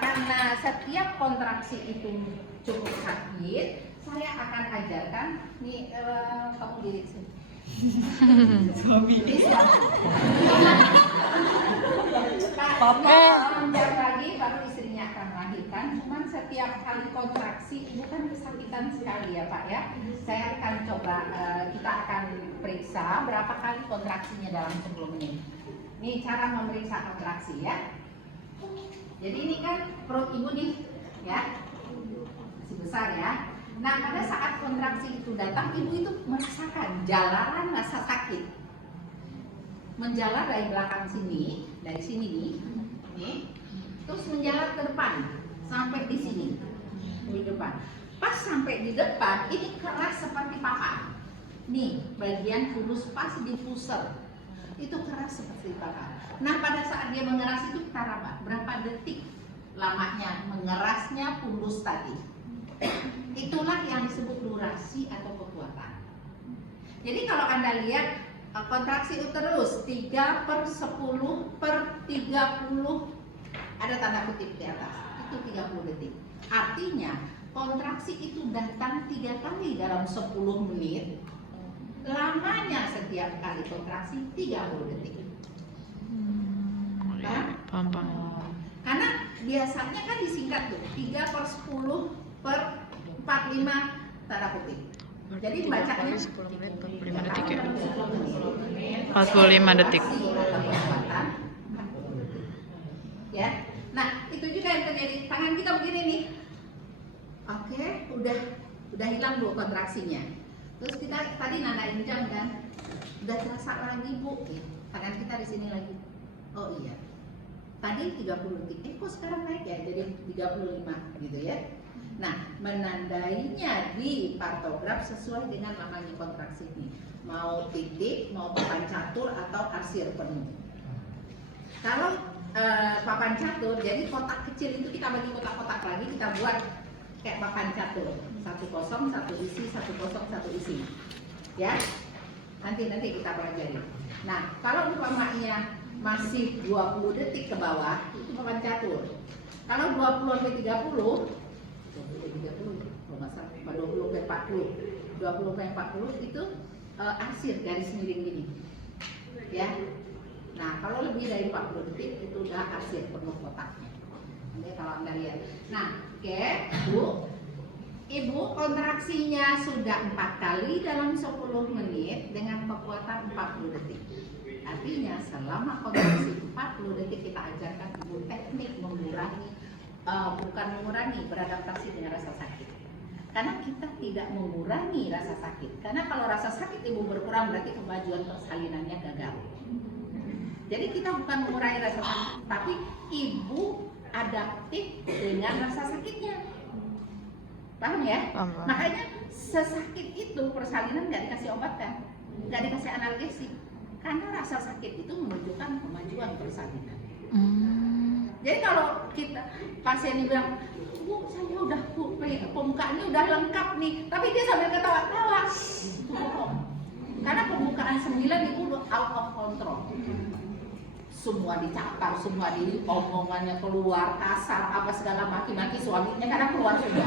karena setiap kontraksi itu cukup sakit, saya akan ajarkan nih, kamu diri sini. Jam lagi baru istrinya akan melahirkan. Cuman setiap kali kontraksi ibu kan kesakitan sekali ya Pak ya. Saya akan coba, kita akan periksa berapa kali kontraksinya dalam 10 menit. Ini cara memeriksa kontraksi ya. Jadi ini kan perut ibu nih ya, masih besar ya. Nah pada saat kontraksi itu datang, ibu itu merasakan jalaran rasa sakit, menjalar dari belakang sini, dari sini nih, terus menjalar ke depan sampai di sini, di depan. Pas sampai di depan ini keras seperti papa. Nih bagian kurus pas di pusar itu keras seperti papa. Nah pada saat dia mengeras itu berapa detik lamanya mengerasnya pundus tadi. Itulah yang disebut durasi atau kekuatan. Jadi kalau Anda lihat kontraksi uterus 3/10/30, ada tanda kutip di atas, itu 30 detik. Artinya kontraksi itu datang 3 kali dalam 10 menit. Lamanya setiap kali kontraksi 30 detik. Karena biasanya kan disingkat tuh 3/10/45 tanda kutip. Jadi bacanya 10 menit 45 detik ya. 45 detik. Ya. Nah, itu juga yang terjadi. Tangan kita begini nih. Oke, udah hilang Bu kontraksinya. Terus kita tadi nandain jam kan. Udah terasa lagi Bu. Tangan kita di sini lagi. Oh iya. Tadi 30 detik. Kok sekarang naik ya jadi 35 gitu ya. Nah, menandainya di partograf sesuai dengan namanya kontraksi ini. Mau titik, mau papan catur atau arsir penuh. Kalau papan catur, jadi kotak kecil itu kita bagi kotak-kotak lagi, kita buat kayak papan catur. 1 kosong, 1 isi, 1 kosong, 1 isi. Ya. Nanti kita pelajari. Nah, kalau umpamanya masih 20 detik ke bawah, itu papan catur. Kalau 20 sampai 30, 20 ke 40 itu arsir garis miring gini ya. Nah kalau lebih dari 40 detik itu udah arsir penuh kotaknya. Ini kalau Anda lihat. Nah oke ibu kontraksinya sudah 4 kali dalam 10 menit dengan kekuatan 40 detik. Artinya selama kontraksi 40 detik kita ajarkan ibu teknik mengurangi, bukan mengurangi, beradaptasi dengan rasa sakit. Karena kita tidak mengurangi rasa sakit. Karena kalau rasa sakit ibu berkurang berarti kemajuan persalinannya gagal. Jadi kita bukan mengurangi rasa sakit, tapi ibu adaptif dengan rasa sakitnya. Paham ya? Paham. Makanya sesakit itu persalinan nggak dikasih obat kan, nggak dikasih analgesik. Karena rasa sakit itu menunjukkan kemajuan persalinan. Jadi kalau kita pasien ini bilang, Bu, saya udah pembukaannya udah lengkap nih, tapi dia sambil ketawa-tawa, itu bohong. Karena pembukaan 9 itu udah out of control. Semua dicakar, semua di omongannya keluar, kasar, apa segala maki-maki suaminya karena keluar sudah.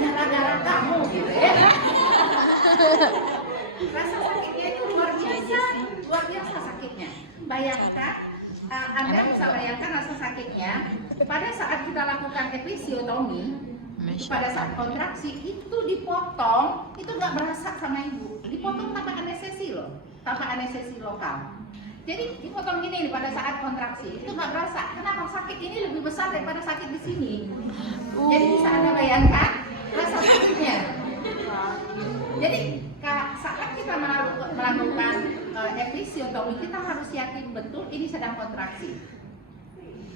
Gara-gara kamu gitu ya. Rasa sakitnya itu luar biasa sakitnya. Bayangkan, Anda bisa bayangkan rasa sakitnya pada saat kita lakukan episiotomi, pada saat kontraksi itu dipotong, itu nggak berasa sama ibu. Dipotong tanpa anestesi loh, tanpa anestesi lokal. Jadi dipotong gini pada saat kontraksi itu nggak berasa. Kenapa? Sakit ini lebih besar daripada sakit di sini. Jadi bisa Anda bayangkan rasa sakitnya. Jadi saat kita melakukan episiotomi, kita harus yakin betul ini sedang kontraksi.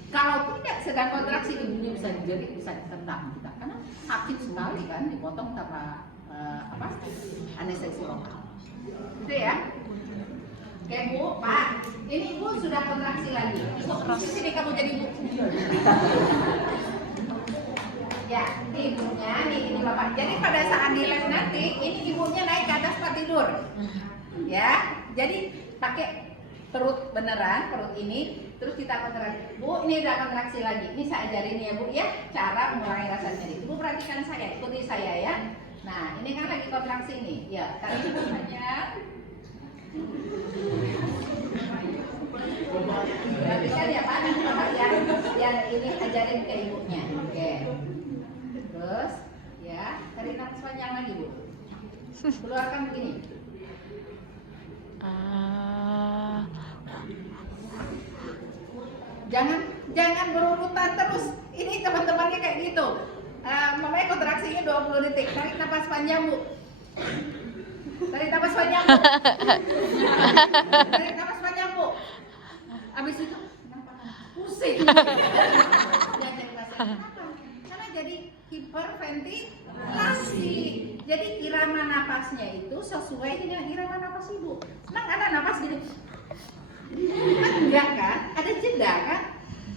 Kalau tidak sedang kontraksi, ibunya bisa dijerit, bisa ditendang kita, karena sakit sekali kan dipotong tanpa anestesi lokal. Itu ya. Oke Bu, Pak, ini Ibu sudah kontraksi lagi. Ibu di sini kamu jadi Bu. Ya, ibunya nih, ini Bapak. Jadi pada saat di lab nanti, ini ibunya naik ke atas tempat tidur. Ya, jadi pakai perut beneran, perut ini Terus kita kontraksi. Bu, ini udah kontraksi lagi. Ini saya ajarin ya Bu ya, cara mengurangi rasa nyeri. Ibu perhatikan saya, ikuti saya ya. Nah, ini kan lagi kontraksi nih. Ya, tarik nafas panjang. Perhatikan ya Pak, nanti Bapak yang ini ajarin ke ibunya. Oke. Terus, ya, tarik nafas panjang lagi Bu. Keluarkan begini. Jangan berurutan terus. Ini teman-temannya kayak gitu. Mamanya kontraksinya 20 detik. Tarik nafas panjang Bu. Tarik nafas panjang Bu. Tarik nafas panjang Bu. Habis itu kenapa? Pusing. Kenapa? Karena jadi hiperventilasi. Jadi irama napasnya itu sesuai dengan irama napas ibu. Memang ada napas gini. Kan enggak kan? Ada jeda kan?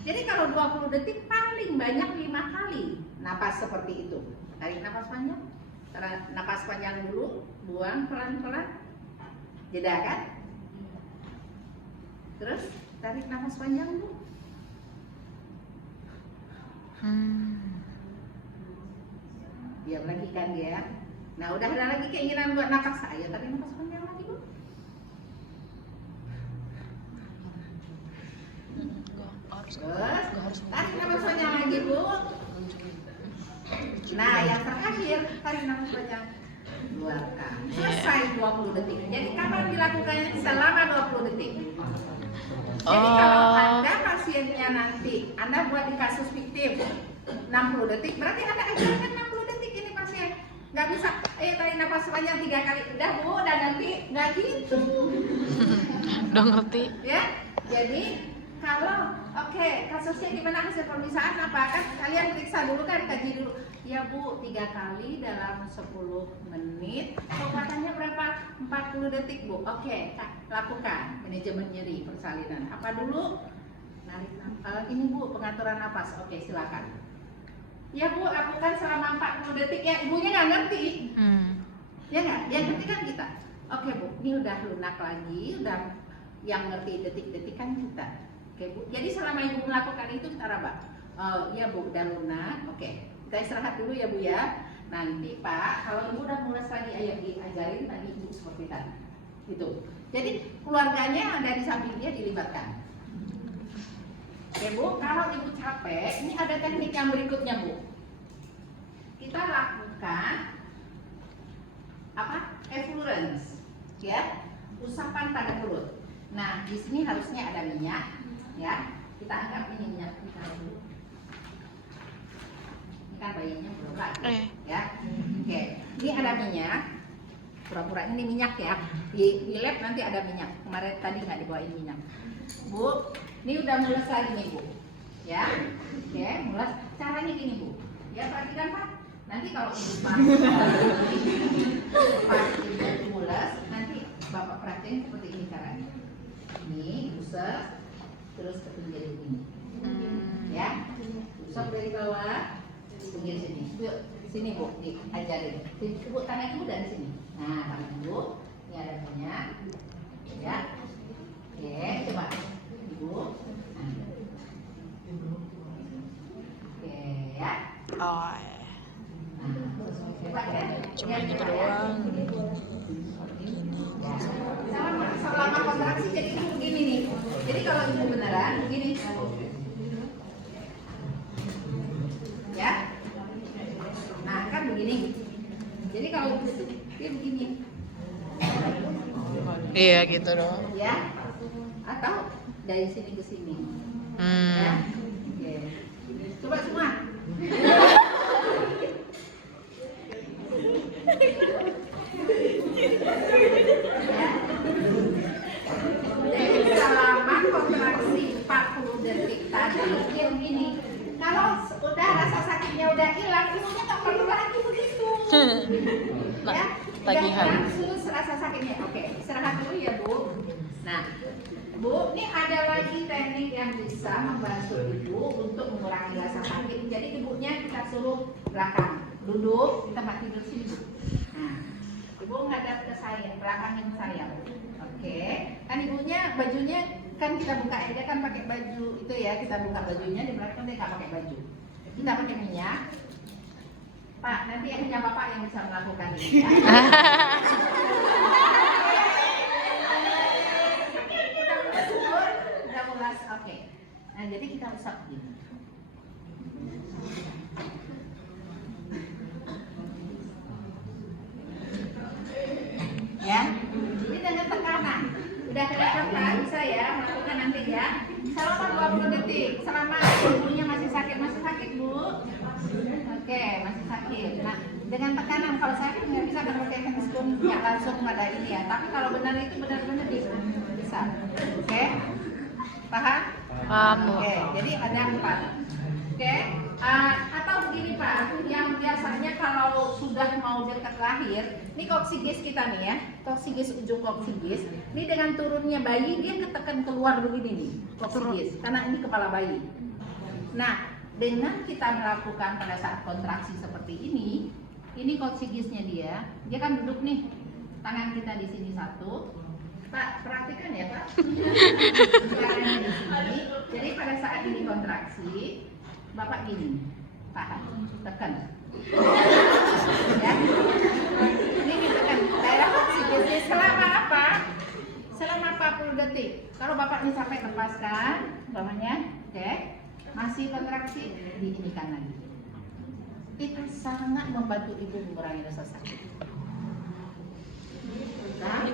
Jadi kalau 20 detik paling banyak 5 kali napas seperti itu. Tarik napas panjang. Napas panjang dulu, buang pelan-pelan. Jeda kan? Terus tarik napas panjang dulu. Diam lagi kan dia. Nah, udah ada lagi keinginan buat napas saya, tarik napas panjang lagi Bu. Terus tarik napas panjang lagi Bu. Nah, yang terakhir tarik napas panjang, keluarkan. Selesai 20 detik. Jadi kapan dilakukannya? Selama 20 detik. Jadi kalau Anda pasiennya nanti Anda buat di kasus fiktif 60 detik, berarti Anda ajarkan 60 detik ini pasien. Nggak bisa, tarik napas panjang 3 kali. Udah Bu, udah nanti nggak gitu. Udah ngerti. Ya, jadi kalau kasusnya gimana, hasil pemeriksaan apa kan kalian periksa dulu kan, kaji dulu ya Bu, 3 kali dalam 10 menit, pengobatannya berapa? 40 detik Bu. Lakukan manajemen nyeri persalinan. Apa dulu? Narik ini Bu, pengaturan napas. Silakan ya Bu, lakukan selama 40 detik ya. Ibunya nggak ngerti ya nggak? Yang ngerti kan kita. Bu, ini udah lunak lagi, udah yang ngerti detik-detik kan kita. Bu, jadi selama ibu melakukan itu kita raba. Ya Bu, udah lunak. Kita istirahat dulu ya Bu ya. Nanti Pak, kalau ibu udah mulai lagi, ayo diajarin tadi ibu seperti tadi. Gitu. Jadi keluarganya ada di samping dia dilibatkan. Bu, kalau ibu capek, ini ada teknik yang berikutnya Bu. Kita lakukan effleurance, ya, usapan pada perut. Nah, di sini harusnya ada minyak. Ya, kita anggap ini minyak kita dulu. Ini kan bayinya belum lagi, ya. Ini ada minyak. Pura-pura ini minyak ya. Di lab nanti ada minyak. Kemarin tadi nggak dibawain minyak. Bu, ini udah mules lagi nih Bu. Ya, mules. Caranya gini Bu. Ya, perhatikan Pak. Nanti kalau ibu pas ibu mules, nanti Bapak perhatiin seperti ini caranya. Ini usap. Terus ke pinggir ini, ya, usap dari bawah, pinggir sini. Yuk, sini Bu, diajarin. Bu, tangan ibu dari sini. Nah, tangan ibu, ini ada minyak, ya. Coba ibu. Ya. Coba ya. Cuma gitu doang. Selama kontraksi jadi begini nih. Jadi kalau ibu beneran begini. Ya. Nah, kan begini. Jadi kalau ibu itu dia begini. Iya gitu dong. Ya. Atau dari sini ke sini. Ya. Coba semua. Selama kontraksi 40 detik tadi yang gini. Kalau udah rasa sakitnya udah hilang, ibunya nggak perlu lagi begitu. Ya, tagihan. Langsung rasa sakitnya. Istirahat dulu ya Bu. Nah, Bu, ini ada lagi teknik yang bisa membantu ibu untuk mengurangi rasa sakit. Jadi ibunya kita suruh belakang, duduk di tempat tidur sini Bu. Nah, ibu menghadap ke saya, belakangin saya. Kan ibunya bajunya kan kita buka dia kan pakai baju itu ya, kita buka bajunya, di belakang dia nggak pakai baju. Kita pakai minyak. Pak, nanti hanya Bapak yang bisa melakukan ini ya. Udah mulai, oke. Nah, jadi kita usap gini. Ya, ini dengan tekanan. Udah kelihatan Pak, bisa ya melakukan nanti ya. Selama 20 detik, selama ibunya masih sakit Bu. Oke, masih sakit. Nah, dengan tekanan, kalau sakit nggak bisa pakai handphone nggak langsung pada ini ya. Tapi kalau benar itu benar-benar bisa. Oke, paham? Paham, Bu. Oke, jadi ada 4. Oke, atau begini Pak, yang biasanya kalau sudah mau dekat lahir, ini koksigis kita nih ya, koksigis ujung koksigis, ini dengan turunnya bayi dia ketekan keluar begini nih, koksigis, karena ini kepala bayi. Nah, dengan kita melakukan pada saat kontraksi seperti ini koksigisnya dia kan duduk nih, tangan kita di sini satu. Pak, perhatikan ya Pak, tangannya di sini. Jadi pada saat ini kontraksi, Bapak gini, tahan, tekan. Ya, ini ditekan. Daerah oksigennya selama apa? Selama 40 detik. Kalau Bapak ini sampai lepaskan, umpamanya, oke, masih kontraksi, diinikan lagi. Itu sangat membantu ibu mengurangi rasa sakit. Nah,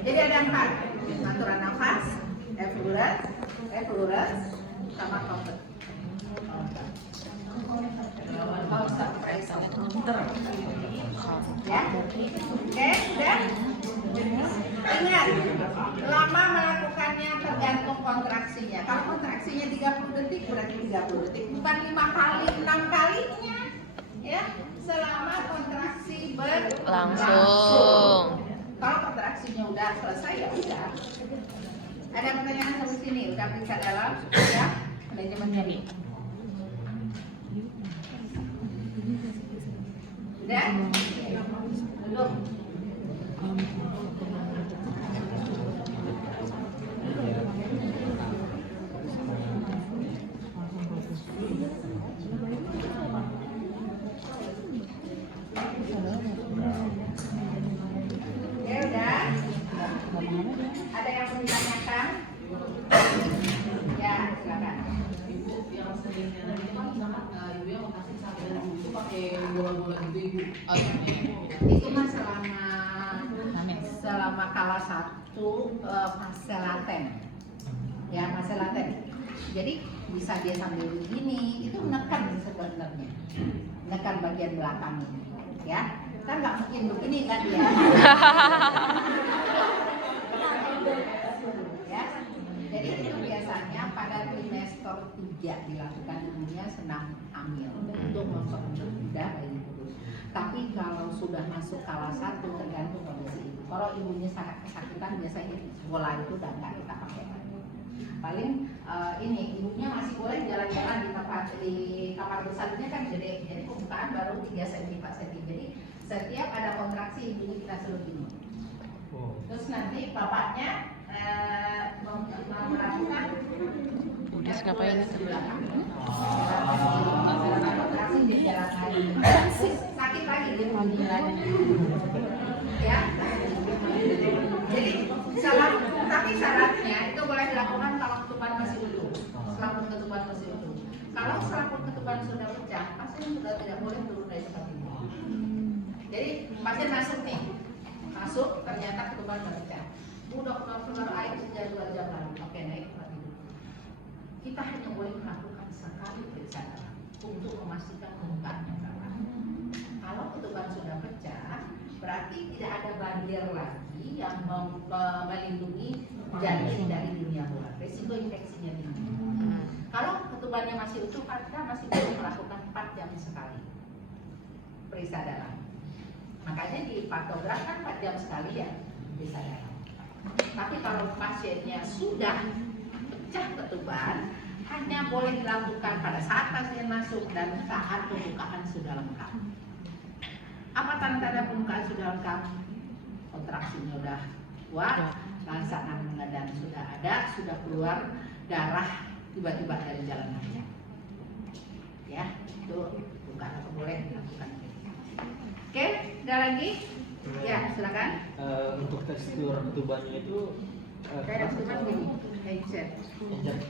jadi ada 4, aturan nafas, eflurus, sama comfort. Ya, oke, sudah. Ingat, lama melakukannya tergantung kontraksinya. Kalau kontraksinya 30 detik berarti 30 detik, bukan 5 kali, 6 kalinya. Ya, selama kontraksi berlangsung. Kalau kontraksinya udah selesai ya udah. Ada pertanyaan sampai sini, udah periksa dalam, ya, manajemennya nih. Udah? Belum? Ya udah. Ada yang mau ditanyakan? Ya, silakan. Itu pakai bola-bola gitu Ibu. Itu mah selama kala 1 fase laten. Ya, fase laten. Jadi bisa dia sambil begini, itu menekan sebenarnya. Menekan bagian belakang ini, ya. Kan nggak mungkin begini kan ya. Ya. Jadi itu biasanya pada trimester 3 dilakukan, ibunya senam hamil untuk mempermudah bayi itu. Tapi kalau sudah masuk kala 1 tergantung kondisi ibu. Kalau ibunya sangat kesakitan biasanya bola itu udah nggak kita pakai lagi. Paling ini ibunya masih boleh jalan-jalan di tempat di kamar besarnya kan gede, jadi pembukaan baru 3 cm 4 cm. Jadi setiap ada kontraksi ibunya kita suruh gini. Terus nanti bapaknya melakukan Udah ngapain? kontraksi di jalan lagi. Sakit lagi dia mau jalan. Ya. Jadi tapi syaratnya itu boleh dilakukan kalau ketuban masih utuh. Selaput ketuban masih utuh. Kalau selaput ketuban sudah pecah, pasien sudah tidak boleh turun dari tempat ini. Jadi pasien masuk nih, masuk ternyata ketuban sudah pecah. Bu dokter keluar air sejak 2 jam lalu. Oke, naik lagi. Kita hanya boleh melakukan sekali periksa untuk memastikan pembukaannya salah. Kalau ketuban sudah pecah, berarti tidak ada barrier lagi yang melindungi janin dari dunia luar. Risiko infeksinya tinggi. Kalau ketubannya masih utuh, kita masih perlu melakukan 4 jam sekali periksa darah. Makanya di patograf kan 4 jam sekali ya periksa darah. Tapi kalau pasiennya sudah pecah ketuban, hanya boleh dilakukan pada saat pasien masuk dan saat pembukaan sudah lengkap. Apa tanda-tanda pembukaan sudah lengkap? Kontraksinya udah kuat, rasa dan sudah ada, sudah keluar darah tiba-tiba dari jalan raya. Ya, itu bukan atau boleh dilakukan. Oke, ada lagi? Ya, silakan. Untuk tekstur tubannya itu Kayak cuman gini, encer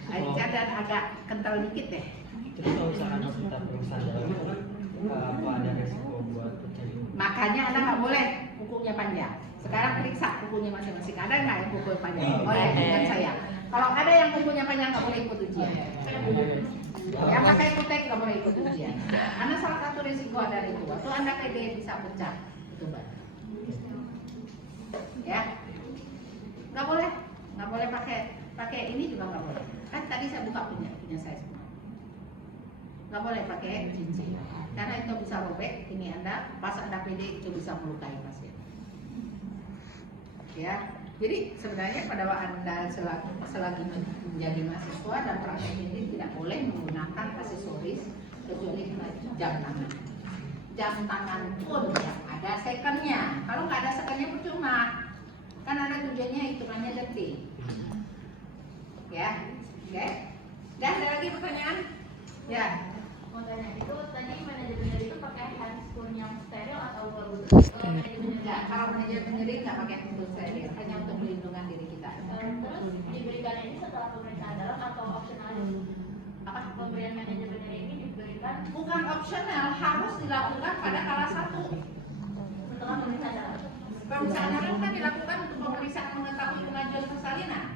dan agak kental dikit deh. terus kalau misalkan harus kita periksa apa ada resiko buat terjadi? Makanya Anda nggak boleh kukunya panjang. Sekarang periksa kukunya masing-masing. Ada nggak yang kukunya panjang? Boleh, dengan saya. Kalau ada yang kukunya panjang nggak boleh ikut ujian. Yang pakai kutek nggak boleh ikut ujian. Karena salah satu risiko dari itu, waktu Anda PD bisa pecah. Itu Mbak. Ya, nggak boleh pakai ini juga nggak boleh. Kan tadi saya buka punya saya semua. Nggak boleh pakai cincin, karena itu bisa robek. Ini Anda pas Anda PD itu bisa melukai pasien. Ya, jadi sebenarnya pada waktu Anda selagi menjadi mahasiswa dan praktek ini tidak boleh menggunakan aksesoris kecuali jam tangan. Jam tangan pun yang ada secondnya. Kalau nggak ada secondnya percuma. Kan ada tujuannya hitungannya detik. Ya, oke. Dan ada lagi pertanyaan? Ya. Mau tanya, itu tadi manajemen nyeri itu pakai handscoon yang steril atau bagus? Enggak, kalau manajemen nyeri nggak pakai handphone steril, hanya untuk melindungi diri kita. Terus diberikan ini setelah pemeriksaan dalam atau opsional? Apa pemberian manajemen nyeri ini diberikan Bukan opsional, harus dilakukan pada kala 1. setelah pemeriksaan dalam? Pemeriksaan dalam kan dilakukan untuk pemeriksaan mengetahui kemajuan persalinan.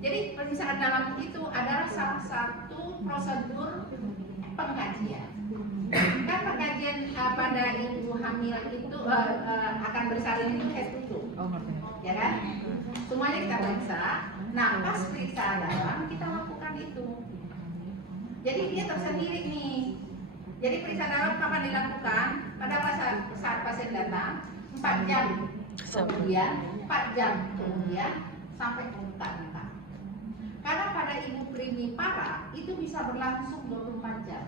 Jadi pemeriksaan dalam itu adalah salah satu prosedur pengkajian. Kan pengkajian pada ibu hamil itu akan bersalin itu head to toe, ya kan? Semuanya kita periksa. Nah, pas periksa dalam kita lakukan itu. Jadi dia tersendiri nih. Jadi periksa dalam kapan dilakukan? Pada saat pasien datang, 4 jam kemudian, 4 jam kemudian sampai pembukaan mata. Karena pada ibu primipara itu bisa berlangsung 24 jam.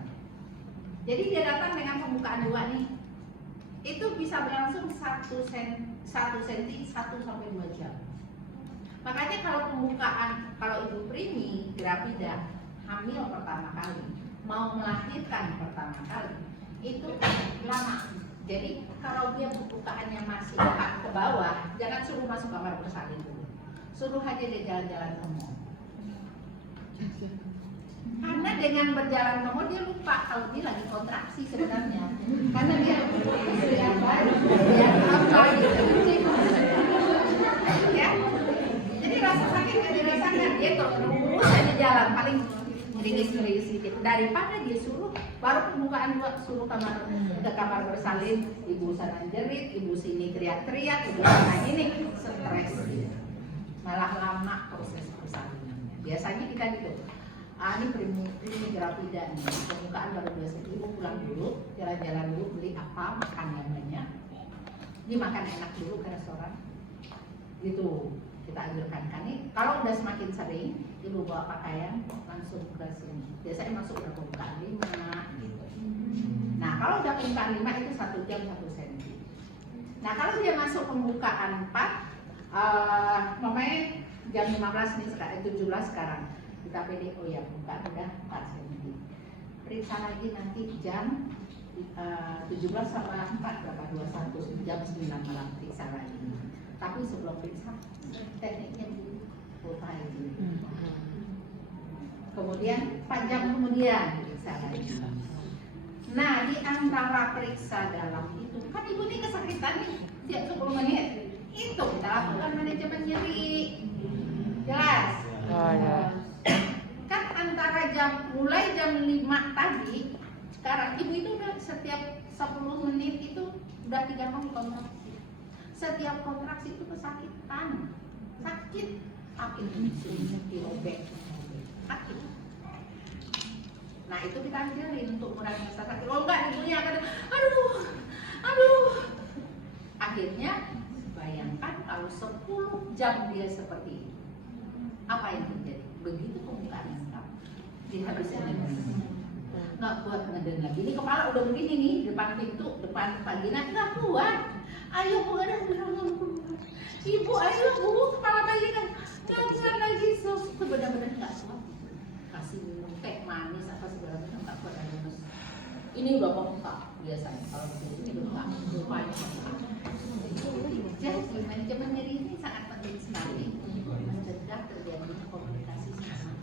Jadi dia datang dengan pembukaan 2 nih. Itu bisa berlangsung 1 senti 1 sampai 2 jam. Makanya kalau pembukaan, kalau ibu primi, gravida, hamil pertama kali, mau melahirkan pertama kali, itu lama. Jadi kalau dia pembukaannya masih ke bawah, jangan suruh masuk kamar bersalin dulu. Suruh aja dia jalan-jalan ke mall. Karena dengan berjalan ke mall dia lupa kalau dia lagi kontraksi sebenarnya. Karena dia lihat apa gitu. Ya. Jadi rasa sakit nggak dirasakan, dia terus aja jalan paling ngeringis sedikit. Daripada dia suruh baru pembukaan 2 suruh ke kamar bersalin, ibu sana jerit, ibu sini teriak-teriak, ibu sana ini stres. Malah lama proses persalinannya. Biasanya kita gitu. Ini primi gravida nih, pembukaan baru 2 senti, ibu pulang dulu, jalan-jalan dulu, beli apa, makan yang banyak, dimakan enak dulu ke restoran, gitu kita anjurkan kan nih. Kalau udah semakin sering, ibu bawa pakaian langsung ke sini. Biasanya masuk ke pembukaan 5, gitu. Nah kalau udah pembukaan 5 itu 1 jam 1 senti. Nah kalau dia masuk pembukaan 4, namanya jam 15 nih sekarang, 17 sekarang. Kita PD, oh ya bukan udah 4 cm. Periksa lagi nanti jam 17 sama 4 berapa? 21 jam 9 malam periksa lagi. Tapi sebelum periksa tekniknya dulu foto ini. Kemudian 4 jam kemudian periksa lagi. Nah di antara periksa dalam itu kan ibu ini kesakitan nih tiap 10 menit. Itu kita lakukan manajemen nyeri. Jelas? Kan antara mulai jam 5 tadi, sekarang ibu itu udah setiap 10 menit itu udah 3 kali kontraksi. Setiap kontraksi itu kesakitan, sakit, sakit dirobek, sakit. Nah itu kita anjurin untuk mengurangi rasa sakit. Oh enggak, ibunya akan aduh. Akhirnya bayangkan kalau 10 jam dia seperti ini, apa yang terjadi? Begitu pembukaan lengkap, dihabisin nggak kuat ngeden lagi. Ini kepala udah begini nih, depan pintu, depan vagina nggak kuat. Ayo bu, ada Ibu, ayo bu, kepala bayi kan nggak lagi, itu benar-benar nggak kuat. Kasih minum teh manis apa segala macam nggak kuat lagi. Ini udah bengkak biasanya kalau begini ini bengkak, rupanya bengkak. Jadi manajemen nyeri ini sangat penting sekali untuk mencegah terjadinya komplikasi sama.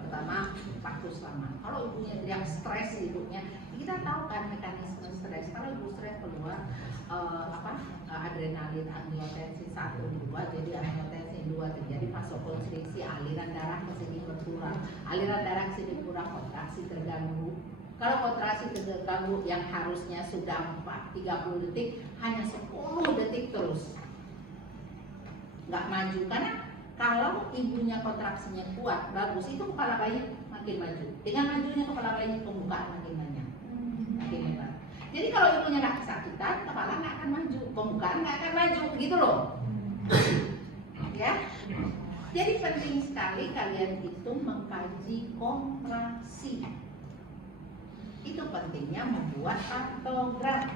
Pertama, waktu selama. Kalau ibunya yang stres ibunya, kita tahu kan mekanisme stres. Kalau ibu stres keluar adrenalin, angiotensin 1, 2, jadi angiotensin 2 terjadi vasokonstriksi, aliran darah ke sini berkurang, aliran darah ke sini kurang, kontraksi terganggu. Kalau kontraksi terganggu yang harusnya sudah 30 detik hanya 10 detik terus nggak maju, karena kalau ibunya kontraksinya kuat bagus itu kepala bayi makin maju. Dengan majunya kepala bayi pembukaan makin banyak, makin lebar. Jadi kalau ibunya nggak kesakitan, kepala nggak akan maju, pembukaan nggak akan maju, begitu loh. Ya, jadi penting sekali kalian itu mengkaji kontraksi. Itu pentingnya membuat patogram.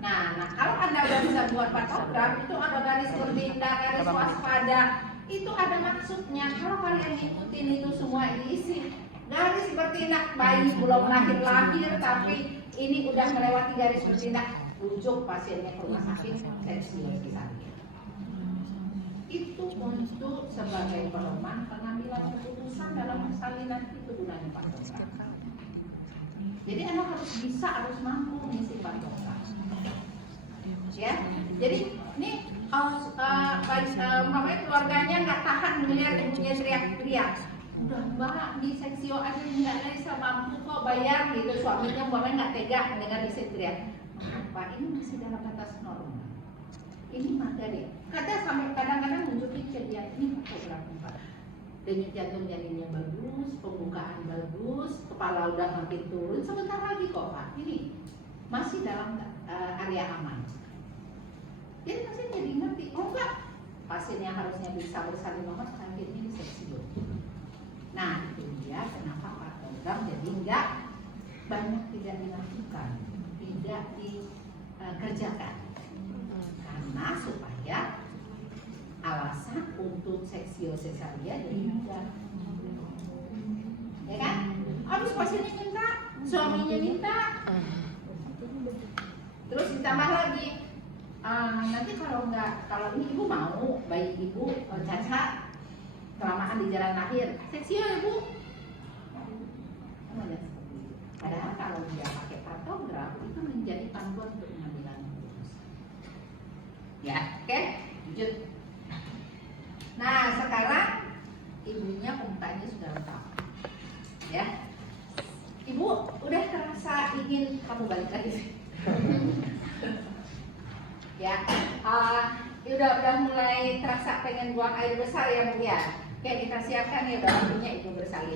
Nah, kalau Anda udah bisa buat patogram, itu ada garis bertindak, garis waspada, itu ada maksudnya. Kalau kalian ngikutin itu semua diisi, garis bertindak bayi belum lahir, tapi ini udah melewati garis bertindak, rujuk pasiennya ke rumah sakit, seksius cesarean. Itu untuk sebagai pedoman pengambilan keputusan dalam persalinan itu gunanya patogram. Jadi anak harus mampu mengisi patogram. Ya, jadi ini umpamanya keluarganya nggak tahan melihat ibunya teriak-teriak. Udah mbak di seksio aja nggak bisa mampu kok bayar gitu, suaminya umpamanya nggak tega mendengar isi teriak. Pak, ini masih dalam batas normal. Ini maka deh. Kadang-kadang nunjukin dia ini patogram Pak. Denyut jantung janinnya bagus, pembukaan bagus, kepala udah makin turun, sebentar lagi kok Pak. Ini masih dalam area aman. Jadi pasien jadi ngerti, oh enggak, pasien yang harusnya bisa bersalin nomor akhirnya di seksio. Nah itu dia kenapa patogram jadi enggak banyak tidak dilakukan, tidak dikerjakan, karena supaya alasan untuk seksio cesarean jadi mudah, ya kan? Habis pasiennya minta, suaminya minta, terus ditambah lagi. Nanti kalau ini ibu mau bayi ibu cacat kelamaan di jalan lahir, seksio ya bu. Padahal kalau dia pakai patogram itu menjadi panduan untuk pengambilan keputusan. Ya, oke, lanjut. Nah sekarang ibunya pembukanya sudah lengkap, ya. Ibu udah terasa ingin kamu balik lagi. Ya, udah mulai terasa pengen buang air besar ya Bu ya. Oke, kita siapkan ya, udah waktunya ibu bersalin.